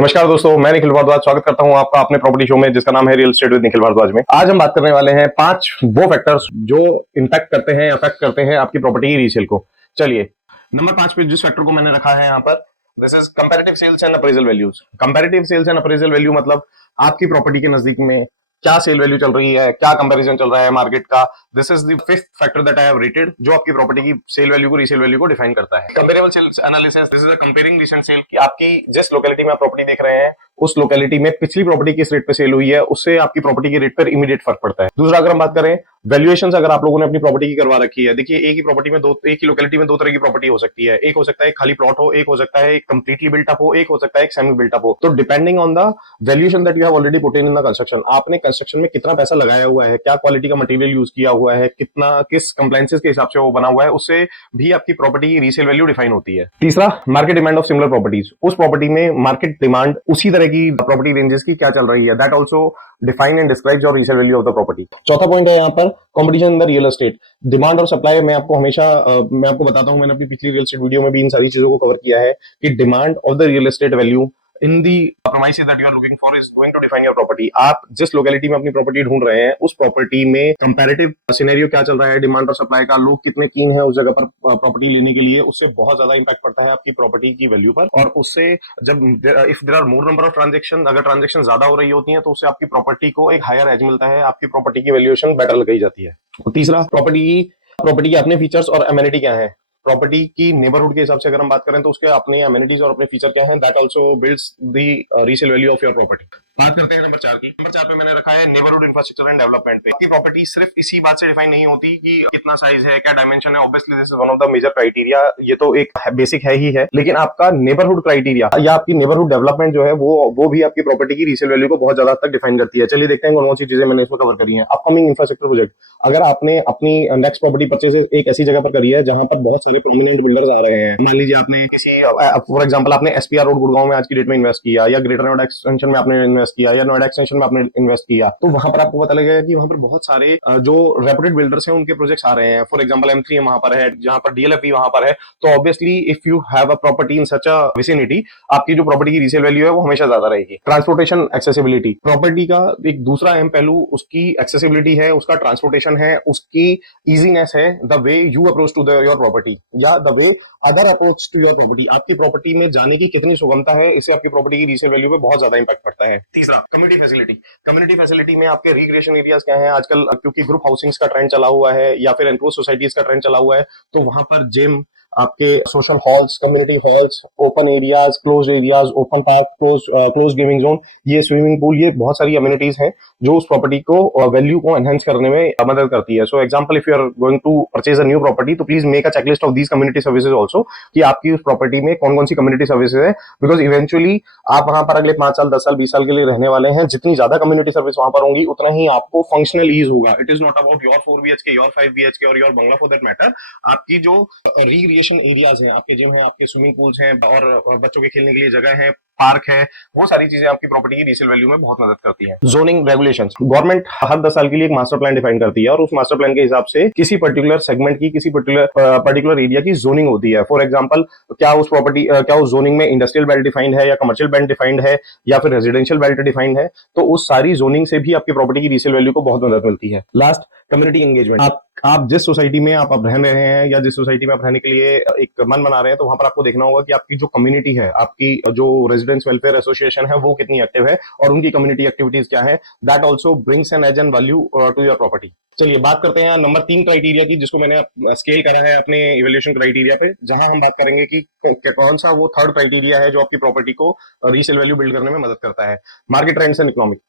नमस्कार दोस्तों, मैं निखिल भारद्वाज स्वागत करता हूं आपका अपने प्रॉपर्टी शो में जिसका नाम है real estate with Nikhil Bhardwaj में। आज हम बात करने वाले हैं 5 वो फैक्टर्स जो इंपैक्ट करते हैं, अफेक्ट करते हैं आपकी प्रॉपर्टी की रीसेल को। चलिए, नंबर 5 पे जिस फैक्टर को मैंने रखा है यहाँ पर, this is comparative sales and appraisal values. Comparative sales and appraisal value मतलब आपकी प्रॉपर्टी के नजदीक में क्या सेल वैल्यू चल रही है, क्या कंपैरिजन चल रहा है मार्केट का। This is the fifth factor that I have rated, जो आपकी प्रॉपर्टी की सेल वैल्यू को रीसेल वैल्यू को डिफाइन करता है। Comparable sales analysis, this is a comparing recent sale कि आपकी जिस लोकेलिटी में आप प्रॉपर्टी देख रहे हैं उस लोकेलिटी में पिछली प्रॉपर्टी किस रेट पे सेल हुई है, उससे आपकी प्रॉपर्टी के रेट पर इमीडिएट फर्क पड़ता है। दूसरा, अगर हम बात करें वैल्यूएशन, अगर आप लोगों ने अपनी प्रॉपर्टी की करवा रखी है, देखिए एक ही प्रॉपर्टी में एक ही लोकेलिटी में दो तरह की प्रॉपर्टी हो सकती है। एक हो सकता है खाली प्लॉट हो, एक हो सकता है कंप्लीटली बिल्ट अप हो, एक हो सकता है सेमी बिल्ट अप हो। तो depending on the valuation that you have already put in the construction, आपने कंस्ट्रक्शन में कितना पैसा लगाया हुआ है, क्या क्वालिटी का मटेरियल यूज किया हुआ है, कितना किस कंप्लायंसेस के हिसाब से वो बना हुआ है, उससे भी आपकी प्रॉपर्टी की रीसेल वैल्यू डिफाइन होती है। तीसरा, market demand of similar properties, उस प्रॉपर्टी में मार्केट डिमांड उसी तरह की प्रॉपर्टी रेंजेस की क्या चल रही है, that also define and describes your resale value of the property. चौथा पॉइंट है यहाँ पर competition in the real estate. Demand और सप्लाई मैं आपको हमेशा मैं आपको बताता हूं, मैंने अपनी पिछली रियल एस्टेट वीडियो में भी इन सारी चीजों को कवर किया है कि demand of the real estate value in the premises that you are looking for is going to define your property। आप जिस लोकेलिटी में अपनी प्रॉपर्टी ढूंढ रहे हैं उस प्रॉपर्टी में कंपैरेटिव सिनेरियो क्या चल रहा है, डिमांड और सप्लाई का, लोग कितने कीन है उस जगह पर प्रॉपर्टी लेने के लिए, उससे बहुत ज्यादा इंपैक्ट पड़ता है आपकी प्रॉपर्टी की वैल्यू पर। और उससे जब if there are more number of transaction, अगर ट्रांजेक्शन ज्यादा हो रही होती है तो उससे आपकी प्रॉपर्टी को एक हायर एज मिलता है, आपकी प्रॉपर्टी की वैल्यूएशन बेटर लगाई जाती है। और तीसरा, प्रॉपर्टी के अपने फीचर्स और एमिनिटी क्या है। प्रॉपर्टी की नेबरहुड के हिसाब से अगर हम बात करें तो उसके अपने अमेनिटीज और अपने फीचर क्या हैं, that also builds the resale value of your property. बात करते हैं नंबर 4 की। नंबर 4 पे मैंने रखा है नेबरहुड इंफ्रास्ट्रक्चर एंड डेवलपमेंट पे। आपकी प्रॉपर्टी सिर्फ इसी बात से डिफाइन नहीं होती कि कितना साइज है, क्या डायमेंशन है, obviously this is one of the major criteria, ये तो एक बेसिक है ही है, लेकिन आपका नेबरहुड क्राइटेरिया या आपकी नेबरहुड डेवलपमेंट जो है वो भी आपकी प्रॉपर्टी की रीसेल वैल्यू को बहुत ज्यादा तक डिफाइन करती है। चलिए देखते हैं कौन सी चीजें मैंने इसमें कवर करी है। अपकमिंग इंफ्रास्ट्रक्चर प्रोजेक्ट, अगर आपने अपनी नेक्स्ट प्रॉपर्टी परचेज एक ऐसी जगह पर करी है जहां पर बहुत सारे प्रोमिनेंट बिल्डर्स आ रहे हैं, मान लीजिए आपने किसी फॉर एग्जांपल आपने एसपीआर रोड गुड़गांव में आज की डेट में इन्वेस्ट किया, या ग्रेटर नोएडा एक्सटेंशन में आपने इन्वेस्ट किया, या नोएडा एक्सटेंशन में आपने इन्वेस्ट किया, तो वहां पर आपको पता लगेगा कि वहां पर बहुत सारे जो रेपुटेड बिल्डर्स हैं उनके प्रोजेक्ट्स आ रहे हैं। फॉर एग्जांपल M3 वहां पर है, जहां पर डीएलएफ वहां पर है। तो obviously if you have a property in such a vicinity, आपकी जो प्रॉपर्टी की रीसेल वैल्यू है वो हमेशा ज्यादा रहेगी। ट्रांसपोर्टेशन एक्सेसिबिलिटी, प्रॉपर्टी का एक दूसरा अहम पहलू उसकी एक्सेसिबिलिटी है, उसका ट्रांसपोर्टेशन है, उसकी इजीनेस है, the way you approach to your property या the way other approach to your property. आपकी प्रॉपर्टी में जाने की कितनी सुगमता है, इससे आपकी प्रॉपर्टी की रीसेल वैल्यू पे बहुत ज्यादा इंपैक्ट पड़ता है। तीसरा, कम्युनिटी फैसिलिटी। कम्युनिटी फैसिलिटी में आपके रिक्रिएशन एरियाज क्या है आजकल, क्योंकि ग्रुप हाउसिंग्स का ट्रेंड चला हुआ है या फिर एनक्लोज सोसाइटीज का ट्रेंड चला हुआ है, तो वहां पर जिम, आपके social halls, community halls, open areas, close areas, open park, close gaming zone, ये स्विमिंग पूल, ये बहुत सारी अम्यूनिटीज हैं जो उस प्रॉपर्टी को वैल्यू को एनहेंस करने में मदद करती है। So example, if you are going to purchase a new property, तो please make a checklist of these community services also, कि आपकी उस प्रॉपर्टी में कौन कौन सी कम्युनिटी सर्विसेज है, बिकॉज इवेंचुअली आप वहां पर अगले 5 साल 10 साल 20 साल के लिए रहने वाले हैं। जितनी ज्यादा कम्युनिटी सर्विस वहां पर होंगी उतना ही आपको फंक्शनल ईज होगा। It is not about your 4 BHK, your 5 BHK और your Bangla for that matter. आपकी जो रिक्रिएशन एरियाज हैं, आपके जिम है, आपके स्विमिंग पूल्स हैं और बच्चों के खेलने के लिए जगह है, पार्क है, वो सारी चीजें आपकी प्रॉपर्टी की रीसेल वैल्यू में बहुत मदद करती हैं। जोनिंग रेगुलेशंस, गवर्नमेंट हर 10 साल के लिए एक मास्टर प्लान डिफाइन करती है और उस मास्टर प्लान के हिसाब से किसी पर्टिकुलर सेगमेंट की, किसी पर्टिकुलर एरिया की जोनिंग होती है। फॉर एग्जांपल, क्या उस जोनिंग में इंडस्ट्रियल बेल्ट डिफाइंड है, या कमर्शियल बेल्ट डिफाइंड है, या फिर रेजिडेंशियल बेल्ट डिफाइंड है, तो उस सारी जोनिंग से भी आपकी प्रॉपर्टी की रीसेल वैल्यू को बहुत मदद मिलती है। Last, community engagement. आप जिस सोसाइटी में आप रह रहे हैं या जिस सोसाइटी में आप रहने के लिए एक मन बना रहे हैं, तो वहां पर आपको देखना होगा कि आपकी जो कम्युनिटी है, आपकी जो रेजिडेंस वेलफेयर एसोसिएशन है, वो कितनी एक्टिव है और उनकी कम्युनिटी एक्टिविटीज क्या है। That also brings an edge an value to your property. चलिए बात करते हैं नंबर 3 क्राइटेरिया की, जिसको मैंने स्केल करा है अपने इवैल्यूएशन क्राइटेरिया पे, जहां हम बात करेंगे कि कौन सा वो थर्ड क्राइटेरिया है जो आपकी प्रॉपर्टी को रीसेल वैल्यू बिल्ड करने में मदद करता है। मार्केट ट्रेंड्स एंड इकोनॉमिक,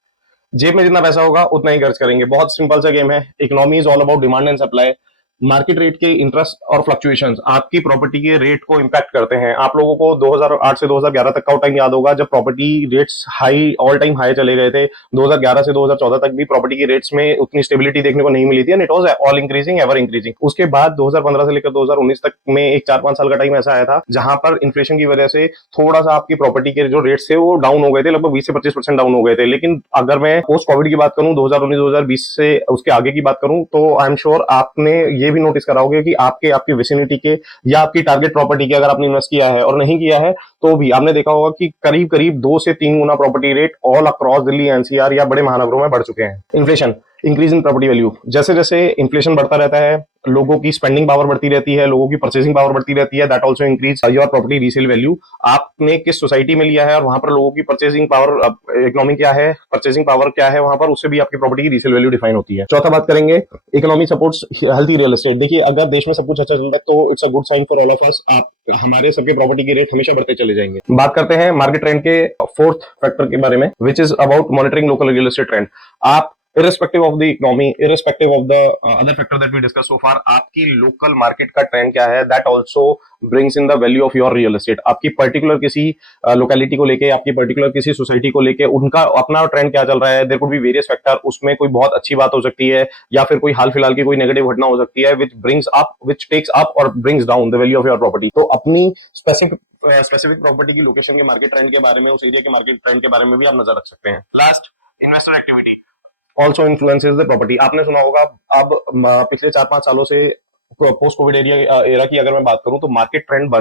जेब में जितना पैसा होगा उतना ही खर्च करेंगे। बहुत सिंपल सा गेम है। Economy is all about demand and supply. Market rate के इंटरेस्ट और फ्लक्चुएशंस आपकी प्रॉपर्टी के रेट को इंपैक्ट करते हैं। आप लोगों को 2008 से 2011 तक का टाइम याद होगा, जब property rates high, all time high चले गए थे। 2011 से 2014 तक भी प्रॉपर्टी की रेट्स में उतनी स्टेबिलिटी देखने को नहीं मिली थी, and it was all increasing, ever increasing. उसके बाद 2015 से लेकर 2019 तक में एक 4-5 साल का टाइम ऐसा आया था जहां पर इन्फ्लेशन की वजह से थोड़ा सा आपकी प्रॉपर्टी के जो रेट्स थे वो डाउन हो गए थे, लगभग 20 से 25% डाउन हो गए थे। लेकिन अगर मैं पोस्ट कोविड की बात करूं, 2019-2020 से उसके आगे की बात करूं, तो आई एम श्योर आपने ये ये भी नोटिस कराओगे कि आपकी विसिनिटी के या आपकी टारगेट प्रॉपर्टी के अगर आपने इन्वेस्ट किया है और नहीं किया है तो भी आपने देखा होगा कि करीब करीब 2 से 3 गुना property rate all across Delhi NCR या बड़े महानगरों में बढ़ चुके हैं। Inflation, increase in property value, जैसे जैसे इन्फ्लेशन बढ़ता रहता है लोगों की स्पेंडिंग पावर बढ़ती रहती है, लोगों की परचेसिंग पावर बढ़ती रहती है, that also increase your property resale value. आपने किस सोसाइटी में लिया है और वहां पर लोगों की परचेसिंग पावर, इकोनॉमी क्या है, परचेसिंग पावर क्या है वहां पर, उससे भी आपकी प्रॉपर्टी की रीसेल वैल्यू डिफाइन होती है। चौथा बात करेंगे, economy supports healthy real estate. देखिए अगर देश में सब कुछ अच्छा चल रहा है तो it's a good sign for all of us, आप हमारे सबके प्रॉपर्टी के रेट हमेशा बढ़ते चले जाएंगे। बात करते हैं मार्केट ट्रेंड के फोर्थ फैक्टर के बारे में, which is about monitoring local real estate trend. आप irrespective of the economy, irrespective of the other factor that we discussed so far, आपकी लोकल मार्केट का ट्रेंड क्या है, that also brings in the value of your real estate। आपकी particular किसी locality को लेके, आपकी पर्टिकुलर किसी सोसाइटी को लेके उनका अपना ट्रेंड क्या चल रहा है, there could be various factor, उसमें कोई बहुत अच्छी बात हो सकती है या फिर कोई हाल फिलहाल की कोई नेगेटिव घटना हो सकती है which brings up, which takes up और brings down the value of your property. तो अपनी स्पेसिफिक प्रॉपर्टी की लोकेशन के मार्केट ट्रेंड के बारे में, उस एरिया के मार्केट ट्रेंड के बारे में भी आप नजर रख सकते हैं। Last, investor activity also influences the property. आपने सुना होगा अब पिछले 4-5 सालों से पोस्ट कोविड एरा की अगर मैं बात करूं तो मार्केट ट्रेंड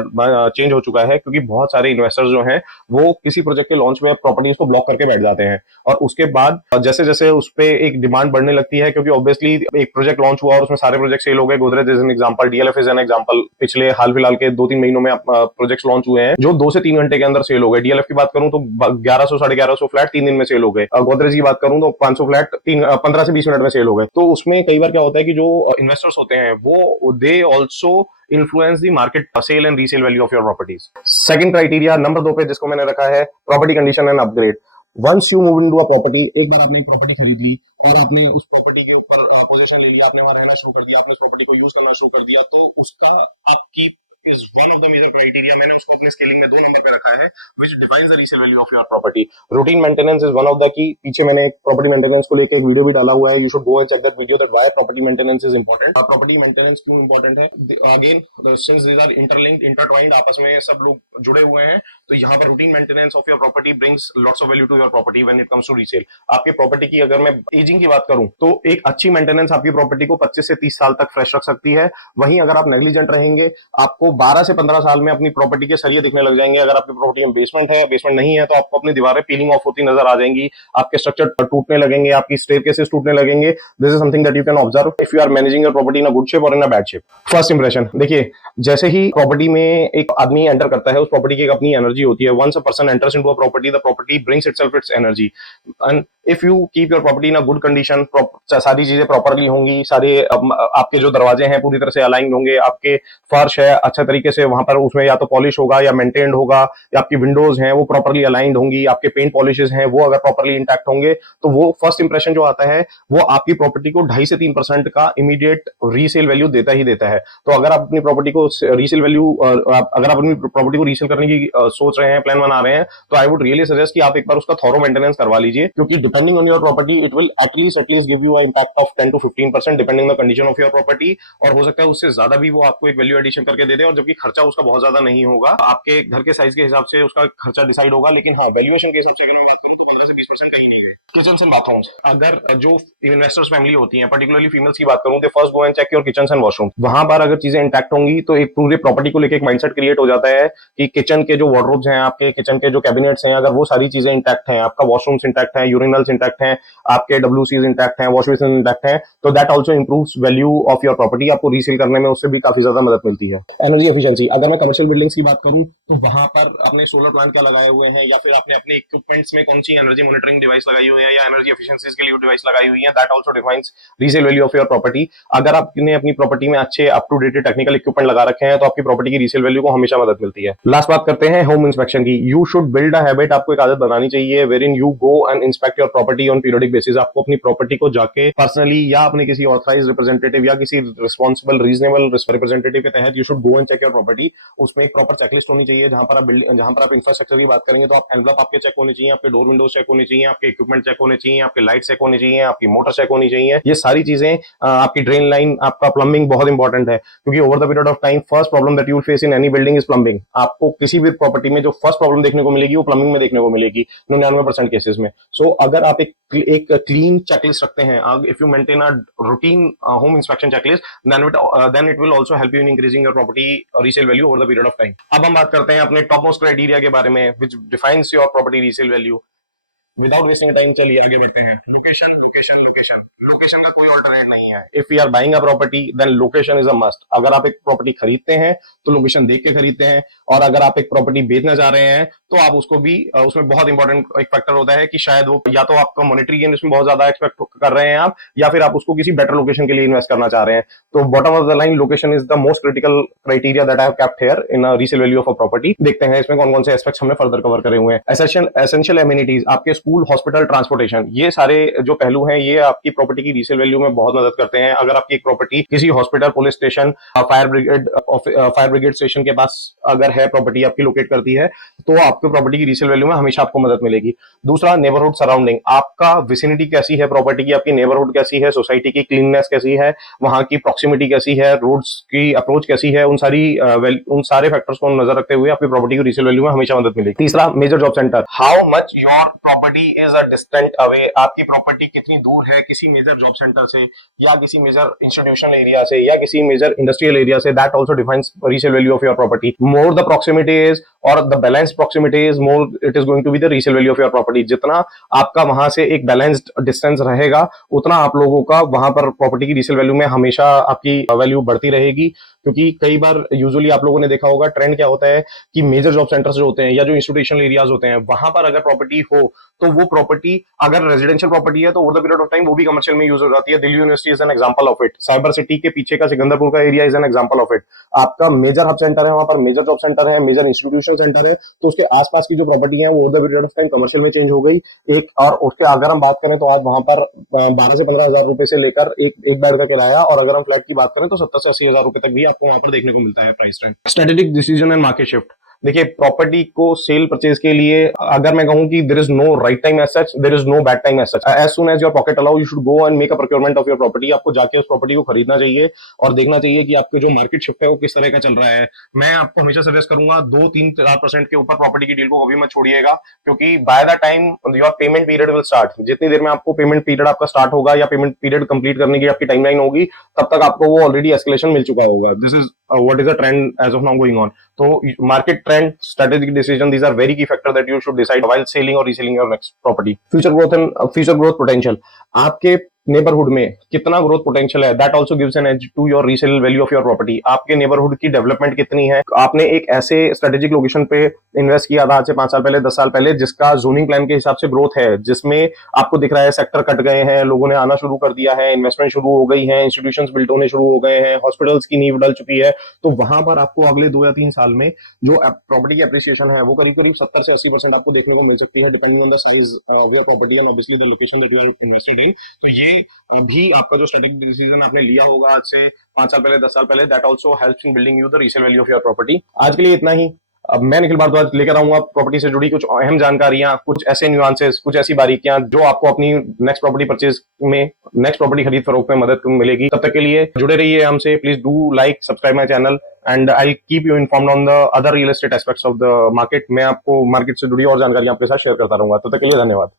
चेंज हो चुका है, क्योंकि बहुत सारे इन्वेस्टर्स जो हैं वो किसी प्रोजेक्ट के लॉन्च में प्रॉपर्टीज को ब्लॉक करके बैठ जाते हैं और उसके बाद जैसे जैसे उस पर एक डिमांड बढ़ने लगती है, क्योंकि ऑब्वियसली एक प्रोजेक्ट लॉन्च हुआ और उसमें सारे प्रोजेक्ट सेल हो गए। Godrej is an example, DLF is an example, पिछले हाल फिलहाल के 2-3 महीनों में प्रोजेक्ट्स लॉन्च हुए हैं जो 2 से 3 घंटे के अंदर सेल हो गए। डीएलएफ की बात करूं तो 1100-1150 फ्लैट 3 दिन में सेल हो गए। गोदरेज की बात करूं तो 500 फ्लैट 15 से 20 मिनट में सेल हो गए। तो उसमें कई बार क्या होता है कि जो इन्वेस्टर्स होते हैं वो they also influence the market sale and resale value of your properties। Second criteria number 2 पे जिसको मैंने रखा है property condition and upgrade. Once you move into a property, एक बार आपने एक प्रॉपर्टी खरीद ली और आपने उस प्रॉपर्टी के ऊपर पोजीशन ले लिया, आपने वहां रहना शुरू कर दिया, आपने उस प्रॉपर्टी को यूज करना शुरू कर दिया, तो उसका आपकी is one of the major criteria, मैंने उसको अपने स्केलिंग में 2 नंबर पे रखा है, which defines the resale value of your property. Routine maintenance is one of the key. पीछे मैंने एक प्रॉपर्टी मेंटेनेंस को लेकर एक वीडियो भी डाला हुआ है, you should go and check that video, that why property maintenance is important. Property maintenance क्यों इंपॉर्टेंट है, again since these are interlinked, intertwined, आपस में सब लोग जुड़े हुए हैं, तो यहाँ पर routine maintenance of your property brings lots of value to your property when it comes to resale. आपके प्रॉपर्टी की अगर मैं एजिंग की बात करूं तो एक अच्छी मेंटेनेंस आपकी प्रॉपर्टी को 25 से 30 साल तक फ्रेश रख सकती है। वहीं अगर आप नेग्लिजेंट रहेंगे, आपको 12 से 15 साल में अपनी प्रॉपर्टी के सरिये दिखने लग जाएंगे। अगर आपकी प्रॉपर्टी में बेसमेंट है, बेसमेंट नहीं है, तो आपको अपनी दीवारें पीलिंग ऑफ होती नजर आ जाएंगी, आपके स्ट्रक्चर टूटने लगेंगे, आपकी स्टेयरकेसेस टूटने लगेंगे। This is something that you can observe if you are managing your property in a good shape और in a bad shape. First impression देखिए, जैसे ही प्रॉपर्टी में एक आदमी एंटर करता है, उस प्रॉपर्टी की एक अपनी एनर्जी होती है। Once a person enters into a property, the property brings itself its energy. And if you keep your property in a good condition, सारी चीजें प्रॉपरली होंगी, सारे आपके जो दरवाजे हैं पूरी तरह से अलाइन होंगे, आपके फर्श है अच्छा तरीके से वहां पर उसमें या तो पॉलिश होगा या मेंटेन्ड होगा, या आपकी विंडोज हैं वो प्रॉपरली अलाइंड होंगी, आपके पेंट पॉलिशेस हैं वो अगर प्रॉपरली इंटैक्ट होंगे, तो वो फर्स्ट इंप्रेशन जो आता है वो आपकी प्रॉपर्टी को 2.5 से 3% का इमीडिएट रीसेल वैल्यू देता ही देता है। तो अगर आप अपनी प्रॉपर्टी को रीसेल वैल्यू, अगर आप अपनी प्रॉपर्टी को रीसेल करने की सोच रहे हैं, प्लान बना रहे हैं, तो आई वुड रियली सजेस्ट कि आप एक बार उसका थॉरो मेंटेनेंस करवा लीजिए, क्योंकि depending on your property it will at least give you a impact of 10 to 15% depending on the condition of your property. और हो सकता है उससे ज्यादा भी वो आपको एक वैल्यू एडिशन करके दे दे, और जबकि खर्चा उसका बहुत ज्यादा नहीं होगा, आपके घर के साइज के हिसाब से उसका खर्चा डिसाइड होगा, लेकिन हाँ वैल्यूएशन के हिसाब से 20% का ही नहीं है। किचन एंड बाथरूम्स, अगर जो इन्वेस्टर्स फैमिली होती हैं, पर्टिकुलरली फीमेल्स की बात करूं, they first go and check your kitchen and washroom. वहां पर अगर चीजें इंटैक्ट होंगी तो एक पूरे प्रॉपर्टी को लेकर एक माइंडसेट क्रिएट हो जाता है कि किचन के जो वार्डरोब्स हैं, आपके किचन के जो कैबिनेट्स हैं, अगर वो सारी चीजें इंटैक्ट हैं, आपका वॉशरूम्स इंटैक्ट है, यूरिनल्स इंटैक्ट हैं, आपके डब्ल्यूसीज इंटैक्ट हैं, वॉश बेसिन इंटैक्ट हैं, तो that also improves value of your property. आपको रीसेल करने में उससे भी काफी ज्यादा मदद मिलती है। एनर्जी एफिशिएंसी, अगर मैं कमर्शियल बिल्डिंग्स की बात करूं तो वहां पर आपने सोलर प्लांट क्या लगाए हुए हैं, या फिर आपने अपने इक्विपमेंट्स में कौन सी एनर्जी मॉनिटरिंग डिवाइस लगाई हुई है या एनर्जी एफिशिएंसीज के लिए डिवाइस लगाई हुई है, that also defines resale value of your property. अगर आपने अपनी प्रॉपर्टी में अच्छे up to dated technical equipment लगा रखे हैं तो आपकी प्रॉपर्टी की रीसेल वैल्यू को हमेशा मदद मिलती है। लास्ट बात करते हैं होम इंस्पेक्शन की। You should build a habit, आपको एक आदत बनानी चाहिए wherein you go and inspect your property on periodic basis. आपको अपनी प्रॉपर्टी को जाके पर्सनली या अपने किसी ऑथराइज रिप्रेजेंटेटिव या किसी रिस्पॉन्सिबल रीजनेबल रिप्रेजेंटेटिव के तहत you should go and check your property. उसमें एक प्रॉपर चेकलिस्ट होनी चाहिए, जहां पर आप इंफ्रास्ट्रक्चर की बात करेंगे तो आप एनवलप आपके चेक होने चाहिए, आपके डोर विंडोज चेक होने चाहिए, आपके इक्विपमेंट चेक होने चाहिए, आपके लाइट चेक होनी चाहिए, आपकी मोटर चेक होनी चाहिए। ये सारी चीजें, आपकी ड्रेन लाइन, आपका प्लम्बिंग बहुत इंपॉर्टेंट है, क्योंकि over the period of time first problem that you will face in any building is plumbing. आपको किसी भी प्रॉपर्टी में जो फर्स्ट प्रॉब्लम देखने को मिलेगी वो प्लम्बिंग में देखने को मिलेगी 99% केसेस में। सो अगर आप एक क्लीन चेकलिस्ट रखते हैं, if you maintain a routine home inspection checklist, then it will also help you in increasing your property resale value over the period of time. अब हम बात करते हैं अपने टॉप मोस्ट क्राइटेरिया के बारे में which defines your property resale value. Without wasting time चलिए आगे बढ़ते हैं। लोकेशन लोकेशन लोकेशन लोकेशन का कोई ऑल्टरनेट नहीं है। If you are buying a property then location is a must. अगर आप एक प्रॉपर्टी खरीदते हैं तो लोकेशन देख के खरीदते हैं, और अगर आप एक प्रॉपर्टी बेचना चाह रहे हैं तो आप उसको भी, उसमें बहुत इंपॉर्टेंट एक फैक्टर होता है कि शायद वो या तो आपका मॉनेटरी गेन इसमें बहुत ज्यादा एक्सपेक्ट कर रहे हैं आप, या फिर आप उसको किसी बेटर लोकेशन के लिए इन्वेस्ट करना चाह रहे हैं। तो bottom of the line location is the most critical criteria that I have kept here in a resale value of a property. देखते हैं इसमें कौन कौन से एस्पेक्ट्स हमने फर्दर कवर करे हुए हैं। एसेंशियल एमिनिटीज, आपके स्कूल, हॉस्पिटल, ट्रांसपोर्टेशन, ये सारे जो पहलू हैं ये आपकी प्रॉपर्टी की रीसेल वैल्यू में बहुत मदद करते हैं। अगर आपकी एक प्रॉपर्टी किसी hospital, police station, fire brigade station के पास अगर है, प्रॉपर्टी आपकी लोकेट करती है, तो आपकी प्रॉपर्टी की रीसेल वैल्यू में हमेशा आपको मदद मिलेगी। दूसरा, नेबरहुड सराउंडिंग, आपका विसिनिटी कैसी है प्रॉपर्टी की, आपकी नेबरहुड कैसी है, सोसाइटी की क्लीननेस कैसी है, वहां की प्रॉक्सिमिटी कैसी है, रोड्स की अप्रोच कैसी है, उन सारे फैक्टर्स को नजर रखते हुए आपकी प्रॉपर्टी की रीसेल वैल्यू में हमेशा मदद मिलेगी। तीसरा, major job centre, how much your property is a distant away, आपकी प्रॉपर्टी कितनी दूर है किसी मेजर जॉब सेंटर से, या किसी मेजर इंस्टीट्यूशनल एरिया से, या किसी मेजर इंडस्ट्रियल एरिया से, that also defines resale value of your property. More the proximity is, और the balance proximity is, more it is going to be the resale value of your property. जितना आपका वहां से एक balanced distance रहेगा, उतना आप लोगों का वहां पर प्रॉपर्टी की रीसेल वैल्यू में हमेशा आपकी वैल्यू बढ़ती रहेगी। क्योंकि कई बार यूजुअली आप लोगों ने देखा होगा, ट्रेंड क्या होता है कि मेजर जॉब सेंटर्स जो होते हैं या जो इंस्टीट्यूशनल एरियाज होते हैं, वहां पर अगर प्रॉपर्टी हो तो वो प्रॉपर्टी अगर रेजिडेंशियल प्रॉपर्टी है तो over the period of time वो भी कमर्शियल में यूज हो जाती है। Delhi university is an example of it. Cyber city के पीछे का सिकंदरपुर का area is an example of it. आपका मेजर हब सेंटर है, वहां पर मेजर जॉब सेंटर है, मेजर इंस्टीट्यूशन सेंटर है, तो उसके आसपास की जो प्रॉपर्टी है वो over the period of time commercial में चेंज हो गई। एक और उसके अगर हम बात करें तो आज वहां पर 12 से 15 हजार रुपए से लेकर एक बेड का किराया, और अगर हम फ्लैट की बात करें तो 70 से 80 हजार रुपए तक भी आपको वहां पर देखने को मिलता है price trend. Strategic decision and market shift, देखिए प्रॉपर्टी को सेल परचेज के लिए अगर मैं कहूं कि there is no right time as such, there is no bad time as such. As soon as your pocket allow, you should go and make a procurement of your property. आपको जाके उस property को खरीदना चाहिए और देखना चाहिए कि आपके जो मार्केट शिफ्ट है वो किस तरह का चल रहा है। मैं आपको हमेशा सजेस्ट करूंगा 2-3-4% के ऊपर प्रॉपर्टी की डील को कभी मत छोड़िएगा, क्योंकि by the time your payment period will start, जितनी देर में आपको पेमेंट पीरियड आपका स्टार्ट होगा या पेमेंट पीरियड कंप्लीट करने की आपकी टाइमलाइन होगी, तब तक आपको वो ऑलरेडी एस्केलेशन मिल चुका होगा। This is what is a trend as of now going on. तो market trend, strategic decision, these are very key factor that you should decide while selling or reselling your next property. Future growth and future growth potential, आपके neighbourhood में कितना growth potential है, that also gives an edge to your resale value of your property. आपके neighbourhood की development कितनी है, आपने एक ऐसे स्ट्रेटेजिक लोकेशन पे इन्वेस्ट किया था आज से 5 साल पहले, 10 साल पहले, जिसका जोनिंग प्लान के हिसाब से ग्रोथ है, जिसमें आपको दिख रहा है सेक्टर कट गए हैं, लोगों ने आना शुरू कर दिया है, इन्वेस्टमेंट शुरू हो गई है, इंस्टीट्यूशंस बिल्ड होने शुरू हो गए हैं, हॉस्पिटल्स की नींव डल चुकी है, तो वहां पर आपको अगले 2 या 3 साल में जो प्रॉपर्टी की एप्रिसिएशन है वो करीब करीब 70 से 80% आपको देखने को मिल सकती है, depending on the size of your property and obviously the location that you are invested in. तो ये भी आपका जो स्ट्रेटेजिक डिसीजन आपने लिया होगा आज से 5 साल पहले, 10 साल पहले, that also helps in building you the resale value of your property. आज के लिए इतना ही। अब मैं निखिल भारद्वाज लेकर आऊंगा प्रॉपर्टी से जुड़ी कुछ अहम जानकारियां, कुछ ऐसे न्यूआंसेस, कुछ ऐसी बारीकियां जो आपको अपनी नेक्स्ट प्रॉपर्टी परचेज में, नेक्स्ट प्रॉपर्टी खरीद फरोख्त में मदद मिलेगी। तब तक के लिए जुड़े रहिए हमसे। Please do like, subscribe my channel and I keep you informed on the other real estate aspects of the market. मैं आपको मार्केट से जुड़ी और जानकारियां आपके साथ शेयर करता रहूंगा। तब तक के लिए धन्यवाद।